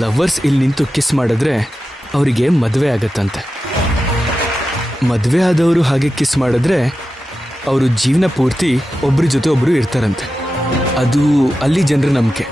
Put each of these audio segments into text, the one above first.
Lovers ಇಲ್ಲಿ ನಿಂತು kiss ಮಾಡಿದ್ರೆ ಅವರಿಗೆ ಮದುವೆ ಆಗತ್ತಂತೆ. ಮದುವೆ ಆದವರು ಹಾಗೆ ಕಿಸ್ ಮಾಡಿದ್ರೆ ಅವರು ಜೀವನ ಪೂರ್ತಿ ಒಬ್ರ ಜೊತೆ ಒಬ್ರು ಇರ್ತಾರಂತೆ. ಅದು ಅಲ್ಲಿ ಜನರ ನಂಬಿಕೆ.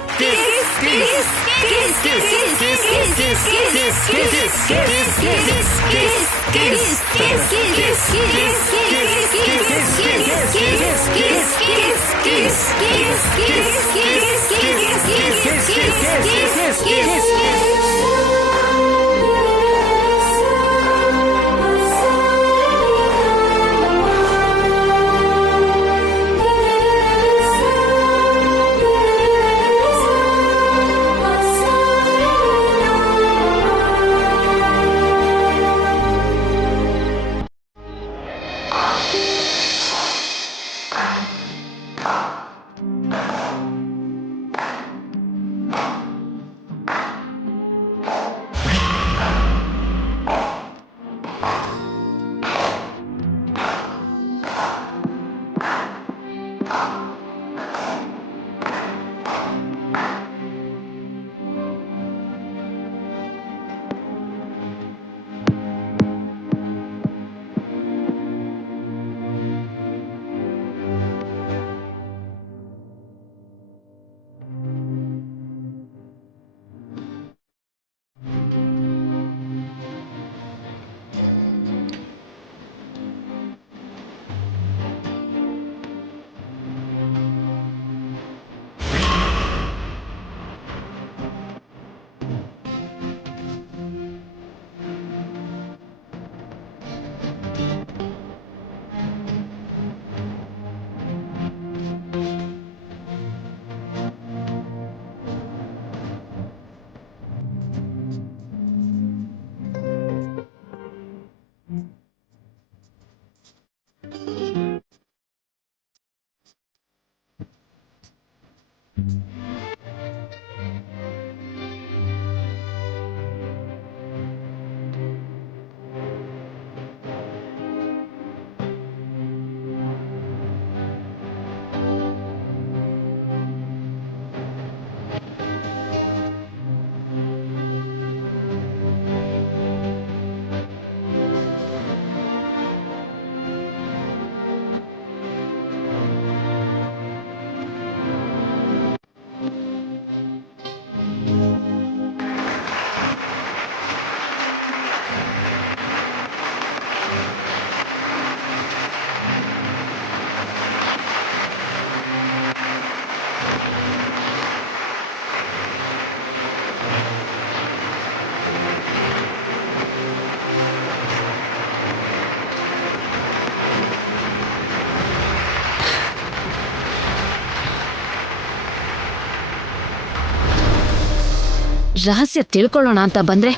ರಹಸ್ಯ ತಿಳ್ಕೊಳ್ಳೋಣ ಅಂತ ಬಂದ್ರೆ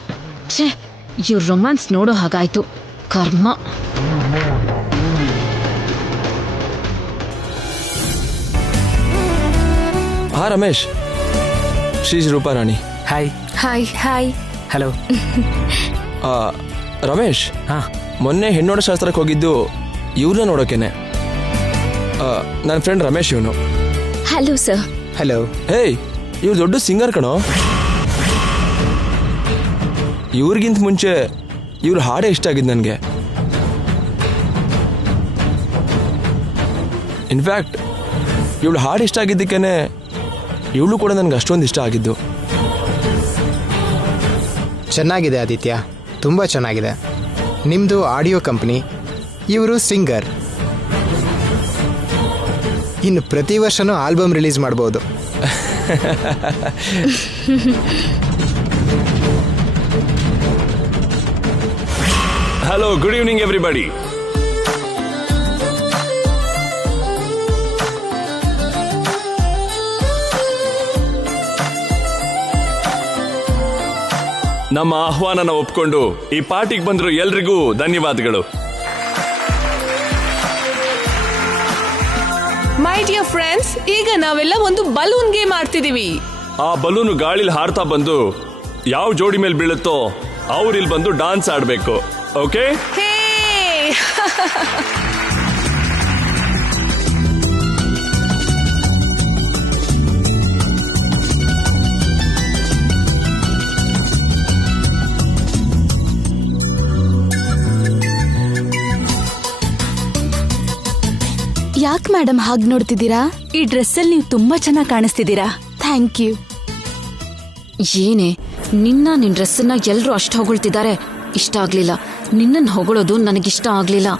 ಛೇ, ಇವ್ರ ರೊಮ್ಯಾನ್ಸ್ ನೋಡೋ ಹಾಗಾಯ್ತು. ಕರ್ಮ. ಹಾ ರಮೇಶ್, ಶ್ರೀಜ್ Rupa Rani. Hi. Hi. Hi. Hello. Ramesh, ಹಾಂ, ಮೊನ್ನೆ ಹೆಣ್ಣೋಡ ಶಾಸ್ತ್ರಕ್ಕೆ ಹೋಗಿದ್ದು ಇವ್ರನ್ನ ನೋಡೋಕೆನೆ. ನನ್ನ ಫ್ರೆಂಡ್ ರಮೇಶ್ ಇವನು. Hello sir. ಹಲೋ. ಹೇಯ್, ಇವ್ರು ದೊಡ್ಡ ಸಿಂಗರ್ ಕಣೋ. ಇವ್ರಿಗಿಂತ ಮುಂಚೆ ಇವ್ರ ಹಾಡೇ ಇಷ್ಟ ಆಗಿದ್ದು ನನಗೆ. ಇನ್ಫ್ಯಾಕ್ಟ್ ಇವಳು ಹಾಡು ಇಷ್ಟ ಆಗಿದ್ದಕ್ಕೇನೆ ಇವಳು ಕೂಡ ನನಗೆ ಅಷ್ಟೊಂದು ಇಷ್ಟ ಆಗಿದ್ದು. ಚೆನ್ನಾಗಿದೆ ಆದಿತ್ಯ, ತುಂಬ ಚೆನ್ನಾಗಿದೆ. ನಿಮ್ಮದು ಆಡಿಯೋ ಕಂಪ್ನಿ, ಇವರು ಸಿಂಗರ್. ಇನ್ನು ಪ್ರತಿ ವರ್ಷನೂ ಆಲ್ಬಮ್ ರಿಲೀಸ್ ಮಾಡ್ಬೋದು. Hello, good evening everybody. ನಮ್ಮ ಆಹ್ವಾನನ ಒಪ್ಕೊಂಡು ಈ ಪಾರ್ಟಿಗೆ ಬಂದ್ರು ಎಲ್ರಿಗೂ ಧನ್ಯವಾದಗಳು. ಮೈ ಡಿಯರ್ ಫ್ರೆಂಡ್ಸ್, ಈಗ ನಾವೆಲ್ಲ ಒಂದು ಬಲೂನ್ ಗೇಮ್ ಆಡ್ತಿದೀವಿ. ಆ ಬಲೂನು ಗಾಳಿಲಿ ಹಾರ್ತಾ ಬಂದು ಯಾವ ಜೋಡಿ ಮೇಲೆ ಬೀಳುತ್ತೋ ಅವ್ರಿಲ್ ಬಂದು ಡಾನ್ಸ್ ಆಡ್ಬೇಕು. ಓಕೆ? ಹೇ ಯಾಕೆ ಮೇಡಮ್ ಹಾಗೆ ನೋಡ್ತಿದ್ದೀರಾ? ಈ ಡ್ರೆಸ್ಸಲ್ಲಿ ನೀವು ತುಂಬಾ ಚೆನ್ನಾಗಿ ಕಾಣಿಸ್ತಿದ್ದೀರಾ. Thank you. ಏನೇ ನಿನ್ನ ಡ್ರೆಸ್ಸನ್ನ ಎಲ್ರೂ ಅಷ್ಟು ಹೊಗಳ್ತಿದ್ದಾರೆ, ಇಷ್ಟ ಆಗ್ಲಿಲ್ಲ. ನಿನ್ನನ್ನು ಹೊಗಳೋದು ನನಗಿಷ್ಟ ಆಗ್ಲಿಲ್ಲ.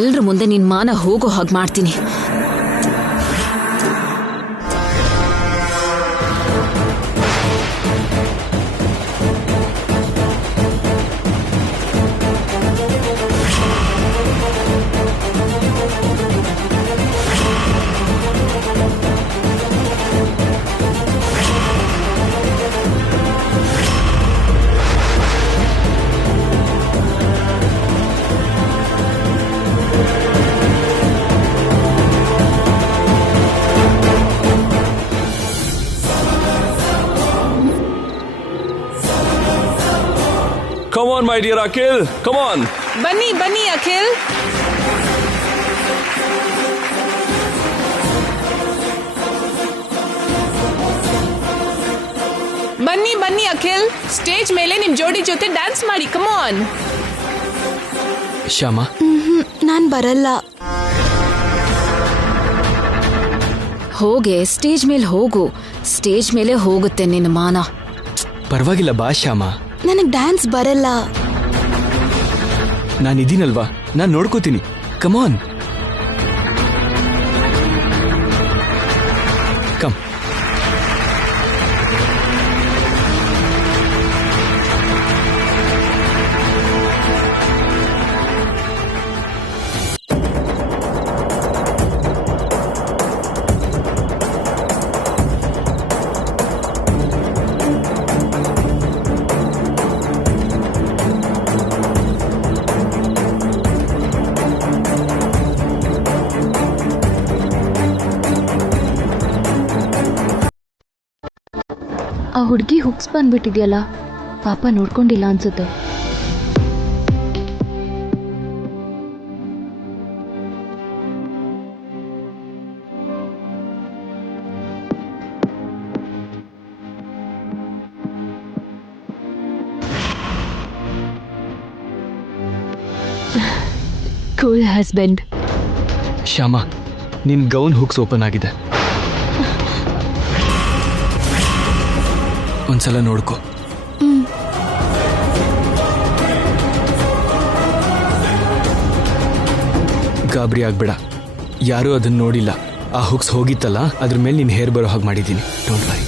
ಎಲ್ರ ಮುಂದೆ ನಿನ್ ಮಾನ ಹೋಗೋ ಹಾಗೆ ಮಾಡ್ತೀನಿ. Come on, my dear Akhil. Come on. ಬನ್ನಿ ಬನ್ನಿ ಅಖಿಲ್. ಬನ್ನಿ ಬನ್ನಿ ಅಖಿಲ್, ಸ್ಟೇಜ್ ಮೇಲೆ ನಿಮ್ ಜೋಡಿ ಜೊತೆ ಡ್ಯಾನ್ಸ್ ಮಾಡಿ. Come on. ಶ್ಯಾಮ, ನಾನ್ ಬರಲ್ಲ. ಹೋಗೆ ಸ್ಟೇಜ್ ಮೇಲೆ ಹೋಗು. ಸ್ಟೇಜ್ ಮೇಲೆ ಹೋಗುತ್ತೆ ನಿನ್ನ ಮಾನ. ಪರವಾಗಿಲ್ಲ ಬಾ ಶ್ಯಾಮ. ನನಗ್ ಡ್ಯಾನ್ಸ್ ಬರಲ್ಲ. ನಾನಿದ್ದೀನಲ್ವಾ, ನಾನು ನೋಡ್ಕೋತೀನಿ. ಕಮಾನ್ ಕಮ್. ಆ ಹುಡುಗಿ ಹುಕ್ಸ್ ಬಂದ್ಬಿಟ್ಟಿದ್ಯಲ್ಲ, ಪಾಪ ನೋಡ್ಕೊಂಡಿಲ್ಲ ಅನ್ಸುತ್ತೆ. Cool husband. ಶ್ಯಾಮ, ನಿನ್ ಗೌನ್ ಹುಕ್ಸ್ ಓಪನ್ ಆಗಿದೆ, ಒಂದ್ಸಲ ನೋಡ್ಕೊ. ಗಾಬರಿ ಆಗ್ಬೇಡ, ಯಾರೂ ಅದನ್ನ ನೋಡಿಲ್ಲ. ಆ ಹುಕ್ಸ್ ಹೋಗಿತ್ತಲ್ಲ, ಅದ್ರ ಮೇಲೆ ನಿನ್ ಹೇರ್ ಬರೋ ಹಾಗೆ ಮಾಡಿದ್ದೀನಿ. Don't worry.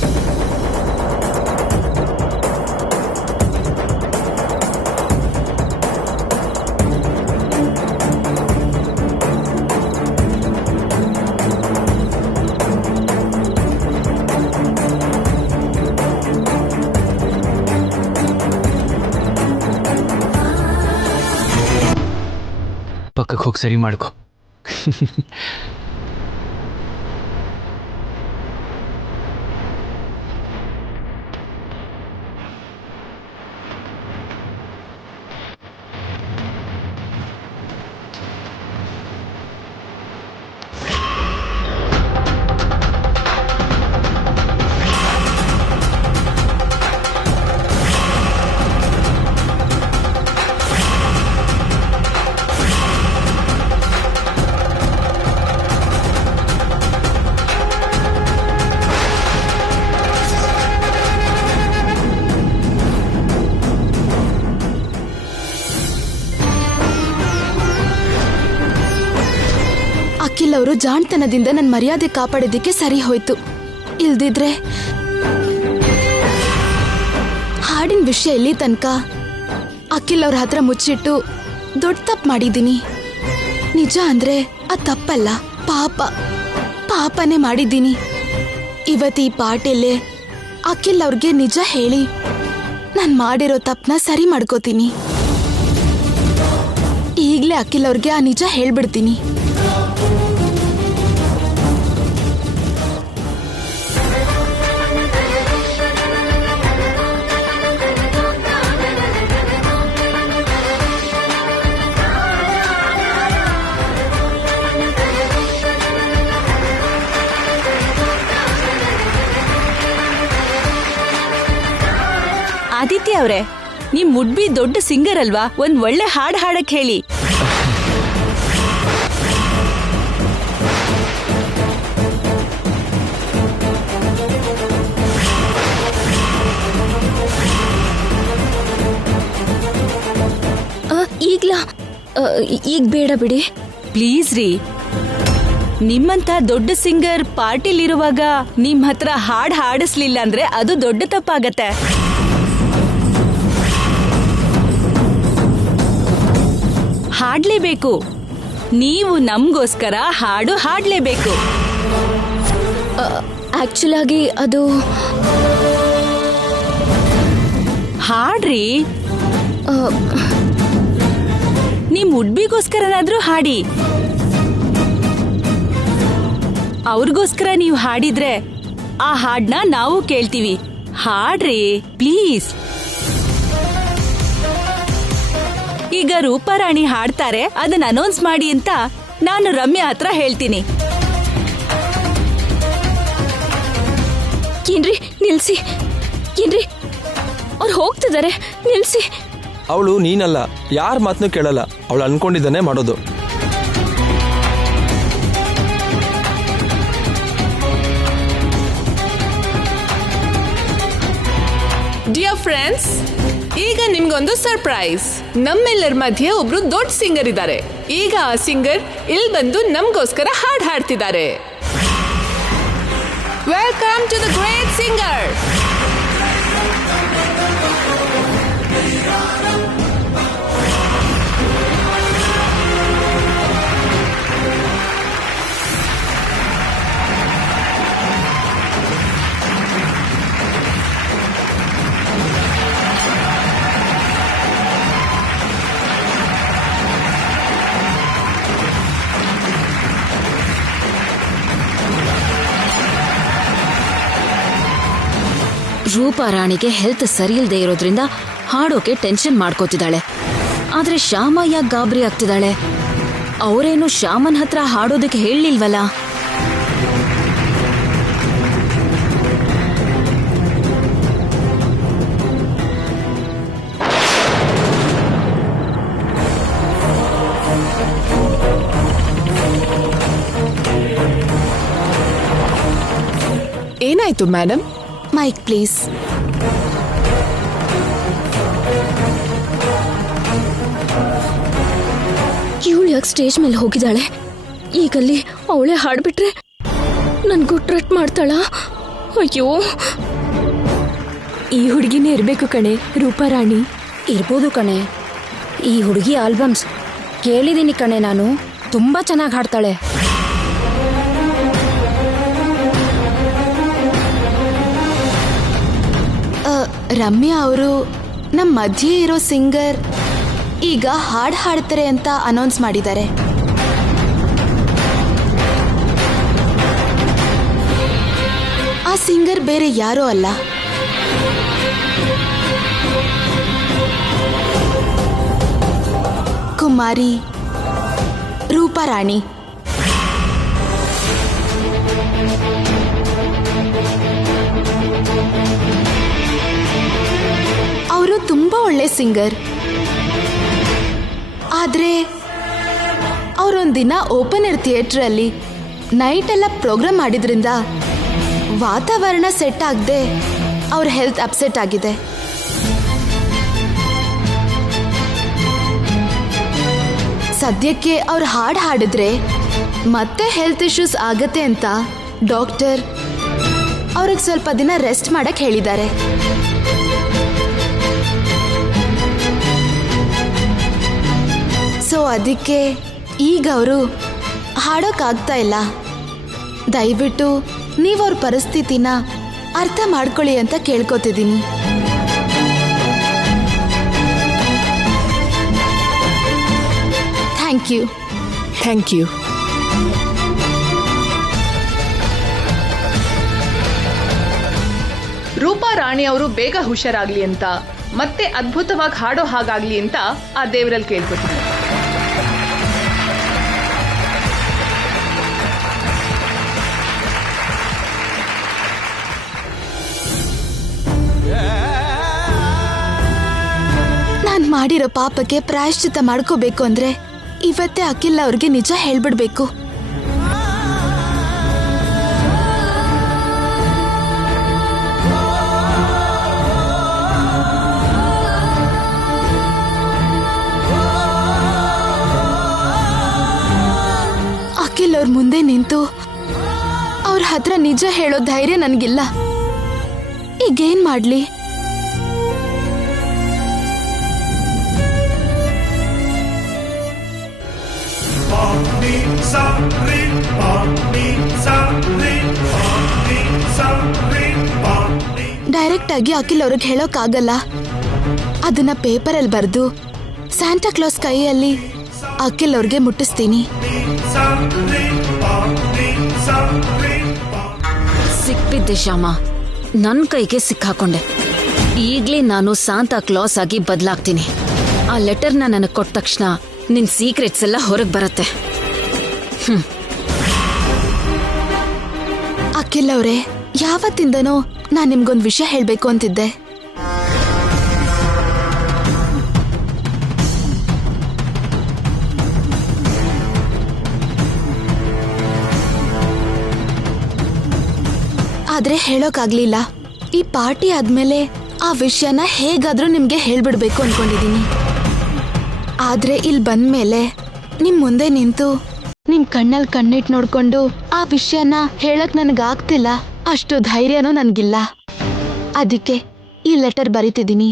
ಪಕ್ಕಕ್ಕೆ ಹೋಗಿ ಸರಿ ಮಾಡ್ಕೊ. ಅಖಿಲ್ ಅವರು ಜಾಣ್ತನದಿಂದ ನನ್ನ ಮರ್ಯಾದೆ ಕಾಪಾಡೋದಿಕ್ಕೆ ಸರಿ ಹೋಯ್ತು. ಇಲ್ದಿದ್ರೆ ಹಾಡಿನ ವಿಷಯ ಇಲ್ಲಿ ತನಕ ಅಖಿಲ್ ಅವ್ರ ಹತ್ರ ಮುಚ್ಚಿಟ್ಟು ದೊಡ್ಡ ತಪ್ಪು ಮಾಡಿದ್ದೀನಿ. ನಿಜ ಅಂದ್ರೆ ಅದು ತಪ್ಪಲ್ಲ, ಪಾಪನೇ ಮಾಡಿದ್ದೀನಿ. ಇವತ್ತು ಈ ಪಾರ್ಟಿಯಲ್ಲೇ ಅಖಿಲ್ ಅವ್ರಿಗೆ ನಿಜ ಹೇಳಿ ನಾನು ಮಾಡಿರೋ ತಪ್ಪನ್ನ ಸರಿ ಮಾಡ್ಕೋತೀನಿ. ಈಗಲೇ ಅಖಿಲ್ ಅವ್ರಿಗೆ ಆ ನಿಜ ಹೇಳ್ಬಿಡ್ತೀನಿ. ಆದಿತ್ಯ ಅವರೇ, ನಿಮ್ ಮುಡ್ಬಿ ದೊಡ್ಡ ಸಿಂಗರ್ ಅಲ್ವಾ, ಒಂದ್ ಒಳ್ಳೆ ಹಾಡ್ ಹಾಡಕ್ ಹೇಳಿ. ಈಗ ಬೇಡ ಬಿಡಿ. ಪ್ಲೀಸ್ ರೀ, ನಿಮ್ಮಂತ ದೊಡ್ಡ ಸಿಂಗರ್ ಪಾರ್ಟಿಲಿರುವಾಗ ನಿಮ್ ಹತ್ರ ಹಾಡ್ ಹಾಡಿಸ್ಲಿಲ್ಲ ಅಂದ್ರೆ ಅದು ದೊಡ್ಡ ತಪ್ಪಾಗತ್ತೆ. ಹಾಡ್ಲೇಬೇಕು. ನೀವು ನಮ್ಗೋಸ್ಕರ ಹಾಡು ಹಾಡ್ಲೇಬೇಕು. ಆಕ್ಚುಲ್ ಆಗಿ ಅದು ಹಾಡ್ರಿ. ನಿಮ್ ಉಡ್ಬಿಗೋಸ್ಕರನಾದ್ರೂ ಹಾಡಿ. ಅವ್ರಿಗೋಸ್ಕರ ನೀವು ಹಾಡಿದ್ರೆ ಆ ಹಾಡ್ನ ನಾವು ಕೇಳ್ತೀವಿ. ಹಾಡ್ರಿ ಪ್ಲೀಸ್. ಈಗ ರೂಪಾರಾಣಿ ಹಾಡ್ತಾರೆ, ಅದನ್ನ ಅನೌನ್ಸ್ ಮಾಡಿ ಅಂತ ನಾನು ರಮ್ಯಾ ಹತ್ರ ಹೇಳ್ತೀನಿ. ಏನ್ರಿ ನಿಲ್ಸಿ, ಏನ್ರಿ ಅವ್ರು ಹೋಗ್ತಿದ್ದಾರೆ, ನಿಲ್ಸಿ. ಅವಳು ನೀನಲ್ಲ, ಯಾರ ಮಾತನ್ನು ಕೇಳಲ್ಲ. ಅವಳು ಅನ್ಕೊಂಡಿದ್ದಾನೆ ಮಾಡೋದು. ಡಿಯರ್ ಫ್ರೆಂಡ್ಸ್, ಈಗ ನಿಮ್ಗೊಂದು ಸರ್ಪ್ರೈಸ್. ನಮ್ಮೆಲ್ಲರ ಮಧ್ಯೆ ಒಬ್ರು ದೊಡ್ಡ ಸಿಂಗರ್ ಇದ್ದಾರೆ. ಈಗ ಆ ಸಿಂಗರ್ ಇಲ್ಲಿ ಬಂದು ನಮ್ಗೋಸ್ಕರ ಹಾಡ್ ಹಾಡ್ತಿದ್ದಾರೆ. Welcome to the great singer. ರೂಪಾರಾಣಿಗೆ ಹೆಲ್ತ್ ಸರಿ ಇಲ್ಲದೆ ಇರೋದ್ರಿಂದ ಹಾಡೋಕೆ ಟೆನ್ಷನ್ ಮಾಡ್ಕೋತಿದ್ದಾಳೆ. ಆದ್ರೆ ಶ್ಯಾಮ ಯಾಕೆ ಗಾಬರಿ ಆಗ್ತಿದ್ದಾಳೆ? ಅವರೇನು ಶ್ಯಾಮನ್ ಹತ್ರ ಹಾಡೋದಕ್ಕೆ ಹೇಳಲಿಲ್ವಲ್ಲ? ಏನಾಯ್ತು ಮೇಡಮ್? Mic please. ಇವಳು ಯಾಕೆ ಸ್ಟೇಜ್ ಮೇಲೆ ಹೋಗಿದ್ದಾಳೆ? ಈಗಲ್ಲಿ ಅವಳೇ ಹಾಡ್ಬಿಟ್ರೆ ನನ್ಗೂ ಟ್ರಟ್ ಮಾಡ್ತಾಳ? ಅಯ್ಯೋ, ಈ ಹುಡುಗಿನೇ ಇರ್ಬೇಕು ಕಣೆ ರೂಪಾರಾಣಿ. ಇರ್ಬೋದು ಕಣೆ. ಈ ಹುಡುಗಿ ಆಲ್ಬಮ್ಸ್ ಕೇಳಿದೀನಿ ಕಣೆ ನಾನು. ತುಂಬಾ ಚೆನ್ನಾಗಿ ಹಾಡ್ತಾಳೆ. ರಮ್ಯಾ ಅವರು ನಮ್ಮ ಮಧ್ಯೆ ಇರೋ ಸಿಂಗರ್ ಈಗ ಹಾಡ್ ಹಾಡ್ತಾರೆ ಅಂತ ಅನೌನ್ಸ್ ಮಾಡಿದ್ದಾರೆ. ಆ ಸಿಂಗರ್ ಬೇರೆ ಯಾರೋ ಅಲ್ಲ, ಕುಮಾರಿ ರೂಪಾರಾಣಿ. ಅವರು ತುಂಬಾ ಒಳ್ಳೆ ಸಿಂಗರ್. ಆದ್ರೆ ಅವರೊಂದಿನ ಓಪನ್ ಏರ್ ಥಿಯೇಟರ್ ಅಲ್ಲಿ ನೈಟ್ ಎಲ್ಲ ಪ್ರೋಗ್ರಾಮ್ ಮಾಡಿದ್ರಿಂದ ವಾತಾವರಣ ಸೆಟ್ ಆಗದೆ ಅವ್ರ ಹೆಲ್ತ್ ಅಪ್ಸೆಟ್ ಆಗಿದೆ. ಸದ್ಯಕ್ಕೆ ಅವ್ರು ಹಾಡು ಹಾಡಿದ್ರೆ ಮತ್ತೆ ಹೆಲ್ತ್ ಇಶ್ಯೂಸ್ ಆಗತ್ತೆ ಅಂತ ಡಾಕ್ಟರ್ ಅವ್ರಿಗೆ ಸ್ವಲ್ಪ ದಿನ ರೆಸ್ಟ್ ಮಾಡಕ್ ಹೇಳಿದ್ದಾರೆ. ಸೊ ಅದಕ್ಕೆ ಈಗ ಅವರು ಹಾಡೋಕ್ಕಾಗ್ತಾ ಇಲ್ಲ. ದಯವಿಟ್ಟು ನೀವು ಅವ್ರ ಪರಿಸ್ಥಿತಿನ ಅರ್ಥ ಮಾಡ್ಕೊಳ್ಳಿ ಅಂತ ಕೇಳ್ಕೊತಿದ್ದೀನಿ. Thank you. Thank you. Ruparani ಅವರು ಬೇಗ ಹುಷಾರಾಗ್ಲಿ ಅಂತ ಮತ್ತೆ ಅದ್ಭುತವಾಗಿ ಹಾಡೋ ಹಾಗಾಗ್ಲಿ ಅಂತ ಆ ದೇವರಲ್ಲಿ ಕೇಳ್ಕೊತೀನಿ. ನಾನ್ ಮಾಡಿರೋ ಪಾಪಕ್ಕೆ ಪ್ರಾಯಶ್ಚಿತ್ತ ಮಾಡ್ಕೋಬೇಕು ಅಂದ್ರೆ ಇವತ್ತೇ ಅಖಿಲ್ ಅವ್ರಿಗೆ ನಿಜ ಹೇಳ್ಬಿಡ್ಬೇಕು. ಅವ್ರ ಮುಂದೆ ನಿಂತು ಅವ್ರ ಹತ್ರ ನಿಜ ಹೇಳೋ ಧೈರ್ಯ ನನ್ಗಿಲ್ಲ. ಈಗೇನ್ ಮಾಡ್ಲಿ? ಡೈರೆಕ್ಟ್ ಆಗಿ ಅಖಿಲ್ ಅವ್ರಿಗೆ ಹೇಳೋಕ್ಕಾಗಲ್ಲ. ಅದನ್ನ ಪೇಪರಲ್ಲಿ ಬರೆದು ಸ್ಯಾಂಟಾ ಕ್ಲಾಸ್ ಕೈಯಲ್ಲಿ ಅಖಿಲ್ ಅವ್ರಿಗೆ ಮುಟ್ಟಿಸ್ತೀನಿ. ಸಿಕ್ಬಿದ್ದೆ ಶ್ಯಾಮ, ನನ್ ಕೈಗೆ ಸಿಕ್ಕಾಕೊಂಡೆ. ಈಗ್ಲೇ ನಾನು ಸಾಂತಾ ಕ್ಲಾಸ್ ಆಗಿ ಬದಲಾಗ್ತೀನಿ. ಆ ಲೆಟರ್ನ ನನಗೆ ಕೊಟ್ಟ ತಕ್ಷಣ ನಿನ್ ಸೀಕ್ರೆಟ್ಸ್ ಎಲ್ಲ ಹೊರಗೆ ಬರುತ್ತೆ. ಅಖಿಲ್ ಅವ್ರೆ, ಯಾವತ್ತಿಂದನೋ ನಾನ್ ನಿಮ್ಗೊಂದ್ ವಿಷಯ ಹೇಳ್ಬೇಕು ಅಂತಿದ್ದೆ. ಆದ್ರೆ ಹೇಳೋಕಾಗ್ಲಿಲ್ಲ. ಈ ಪಾರ್ಟಿ ಆದ್ಮೇಲೆ ಆ ವಿಷಯನ ಹೇಗಾದ್ರೂ ನಿಮ್ಗೆ ಹೇಳ್ಬಿಡ್ಬೇಕು ಅನ್ಕೊಂಡಿದೀನಿ. ಆದ್ರೆ ಇಲ್ಲಿ ಬಂದ್ಮೇಲೆ ನಿಮ್ ಮುಂದೆ ನಿಂತು ನಿಮ್ ಕಣ್ಣಲ್ಲಿ ಕಣ್ಣಿಟ್ ನೋಡ್ಕೊಂಡು ಆ ವಿಷಯನ ಹೇಳಕ್ ನನಗಾಗ್ತಿಲ್ಲ. ಅಷ್ಟು ಧೈರ್ಯನೂ ನನ್ಗಿಲ್ಲ. ಅದಕ್ಕೆ ಈ ಲೆಟರ್ ಬರೀತಿದ್ದೀನಿ.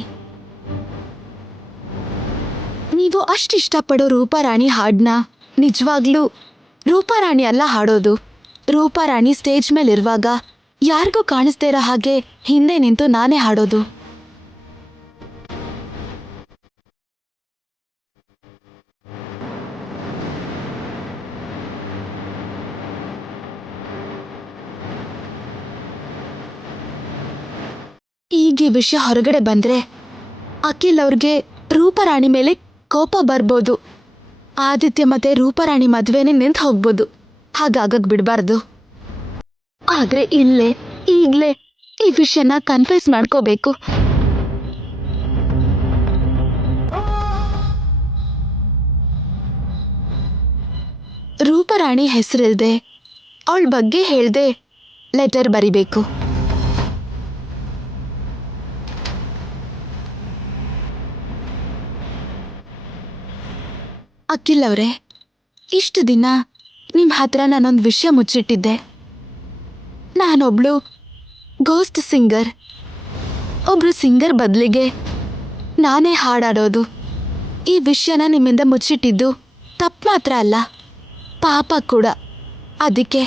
ನೀವು ಅಷ್ಟಿಷ್ಟಪಡೋ ರೂಪಾರಾಣಿ ಹಾಡ್ನ ನಿಜವಾಗ್ಲೂ ರೂಪಾರಾಣಿ ಅಲ್ಲ ಹಾಡೋದು. ರೂಪಾರಾಣಿ ಸ್ಟೇಜ್ ಮೇಲಿರುವಾಗ ಯಾರಿಗೂ ಕಾಣಿಸ್ದೇ ಇರೋ ಹಾಗೆ ಹಿಂದೆ ನಿಂತು ನಾನೇ ಹಾಡೋದು. ಈಗ ಈ ವಿಷಯ ಹೊರಗಡೆ ಬಂದ್ರೆ ಅಖಿಲ್ ಅವ್ರಿಗೆ ರೂಪಾರಾಣಿ ಮೇಲೆ ಕೋಪ ಬರ್ಬೋದು. ಆದಿತ್ಯ ಮತ್ತೆ ರೂಪಾರಾಣಿ ಮದ್ವೆನೇ ನಿಂತು ಹೋಗ್ಬೋದು. ಹಾಗಾಗಕ್ ಬಿಡಬಾರ್ದು. ಆದ್ರೆ ಈಗ್ಲೇ ಈ ವಿಷಯನ ಕನ್ಫ್ಯೂಸ್ ಮಾಡ್ಕೋಬೇಕು. ರೂಪಾರಾಣಿ ಹೆಸರಿಲ್ದೆ ಅವಳ ಬಗ್ಗೆ ಹೇಳ್ದೆ ಲೆಟರ್ ಬರಿಬೇಕು. ಅಖಿಲ್ ಅವ್ರೆ, ಇಷ್ಟು ದಿನ ನಿಮ್ ಹತ್ರ ನಾನೊಂದು ವಿಷಯ ಮುಚ್ಚಿಟ್ಟಿದ್ದೆ. ನಾನೊಬ್ಳು ಗೋಸ್ಟ್ ಸಿಂಗರ್. ಒಬ್ರು ಸಿಂಗರ್ ಬದಲಿಗೆ ನಾನೇ ಹಾಡಾಡೋದು. ಈ ವಿಷಯನ ನಿಮ್ಮಿಂದ ಮುಚ್ಚಿಟ್ಟಿದ್ದು ತಪ್ಪು ಮಾತ್ರ ಅಲ್ಲ, ಪಾಪ ಕೂಡ. ಅದಕ್ಕೆ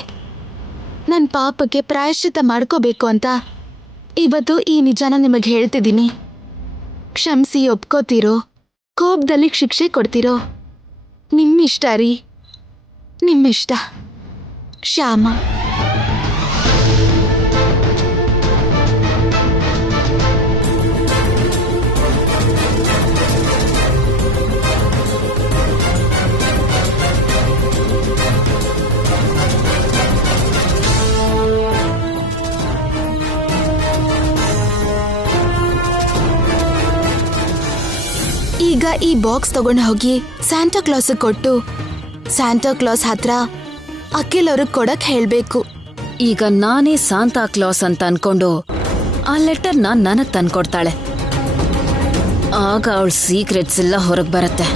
ನನ್ನ ಪಾಪಕ್ಕೆ ಪ್ರಾಯಶ್ಚಿತ್ತ ಮಾಡ್ಕೋಬೇಕು ಅಂತ ಇವತ್ತು ಈ ನಿಜಾನ ನಿಮಗೆ ಹೇಳ್ತಿದ್ದೀನಿ. ಕ್ಷಮಿಸಿ ಒಪ್ಕೋತೀರೋ, ಕೋಪದಲ್ಲಿ ಶಿಕ್ಷೆ ಕೊಡ್ತೀರೋ ನಿಮ್ಮಿಷ್ಟ ರೀ, ನಿಮ್ಮಿಷ್ಟ. ಶ್ಯಾಮ. ಈಗ ಈ ಬಾಕ್ಸ್ ತಗೊಂಡು ಹೋಗಿ ಸ್ಯಾಂಟಾ ಕ್ಲಾಸ್ ಕೊಟ್ಟು ಸ್ಯಾಂಟಾ ಕ್ಲಾಸ್ ಹತ್ರ ಅಖಿಲ್ ಅವ್ರಿಗೆ ಕೊಡಕ್ ಹೇಳ್ಬೇಕು. ಈಗ ನಾನೇ ಸಾಂತಾ ಕ್ಲಾಸ್ ಅಂತ ಅನ್ಕೊಂಡು ಆ ಲೆಟರ್ನ ನನಗ್ ತಂದ್ಕೊಡ್ತಾಳೆ. ಆಗ ಅವಳ ಸೀಕ್ರೆಟ್ಸ್ ಎಲ್ಲ ಹೊರಗೆ ಬರುತ್ತೆ.